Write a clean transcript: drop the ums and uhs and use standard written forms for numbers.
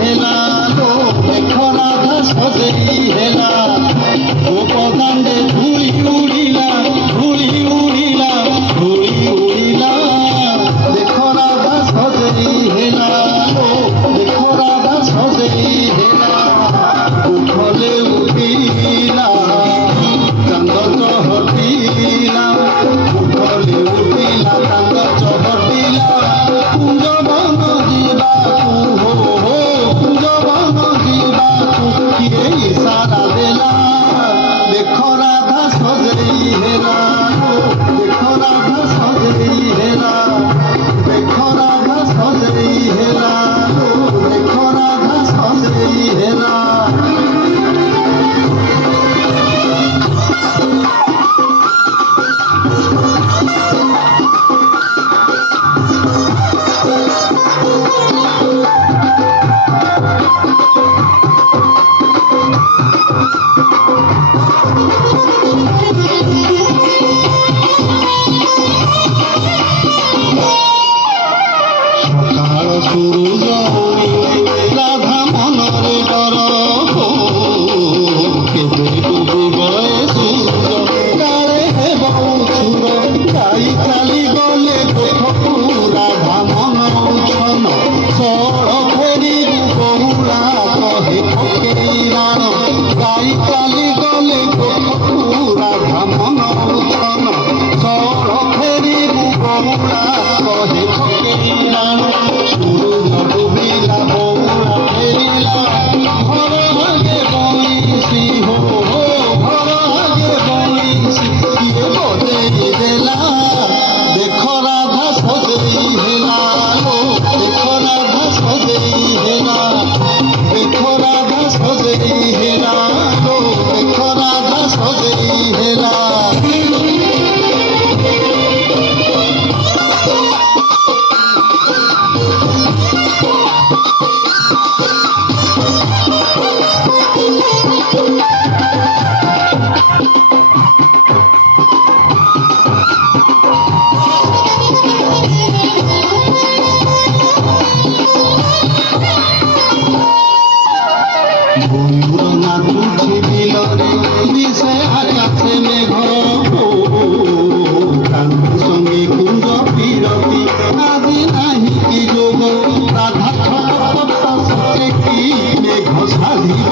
হেলা লো দেখো রাধা সজেই হেলা গোপকাণ্ডে ধুলি উড়িলা ধুলি উড়িলা ধুলি উড়িলা দেখো রাধা সজেই হেলা লো দেখো রাধা সজেই হেলা উঠলে উঠিলা চান্দ চহটিলা উঠলে উঠিলা চান্দ চহটিলা কুঞ্জ বন ଯିବାକୁ ହୋ ହୋ କୁଞ୍ଜ ବନ ଯିବାକୁ କିଏ ଇସାରା ଦେଲା ଦେଖ ରାଧା ସଜେଇ ହେଲା ଦେଖ ରାଧା ସଜେଇ ହେଲା ଦେଖ ରାଧା ସଜେଇ ହେଲା ଦେଖ ରାଧା ସଜେଇ ହେଲା ସକାଳ ସୂରୁଜ ଉଇଁଲେ ରାଧା ମନରେ ଡର କେବେ ଡୁବିବ ଏ ସୂରୁଜ କାଳେ ହେବ ଉଛୁର ଯାଇ ଚାଲି ଗଲେ କୋଠକୁ ରାଧା ମନ ଉଛନ ସଳ ଫେରିବୁ ବହୁଳା କହେ ପକେଇ ରାଣ ଯାଇ ଚାଲି ଗଲେ କୋଠକୁ ରାଧା ମନ ଉଛନ ସଳ ଫେରିବୁ ବହୁଳା କହେ ପକେଇ ରାଣ ସୂରୁଜ ଡୁବିଲା ବହୁଳା ଫେରିଲା ଘର ଆଗେ ବଇଁଶୀ ହୋ ହୋ ଘର ଆଗେ ବଇଁଶୀ କିଏ ବଜେଇ ଦେଲା ଦେଖ ରାଧା ସଜେଇ ହେଲା ଲୋ ଦେଖ ରାଧା ସଜେଇ ହେଲା ଦେଖ ରାଧା ସଜେଇ ହେଲା ଲୋ ଦେଖ ରାଧା ସଜେଇ ହେଲା ময়ূর নাচুছি বিলরে দিশে আকাশে মেঘ কান্তি সঙ্গে কুঞ্জ বিরতি আদি নাহি কি যোগ রাধা ছটপট সতে কি মেঘ সাধিব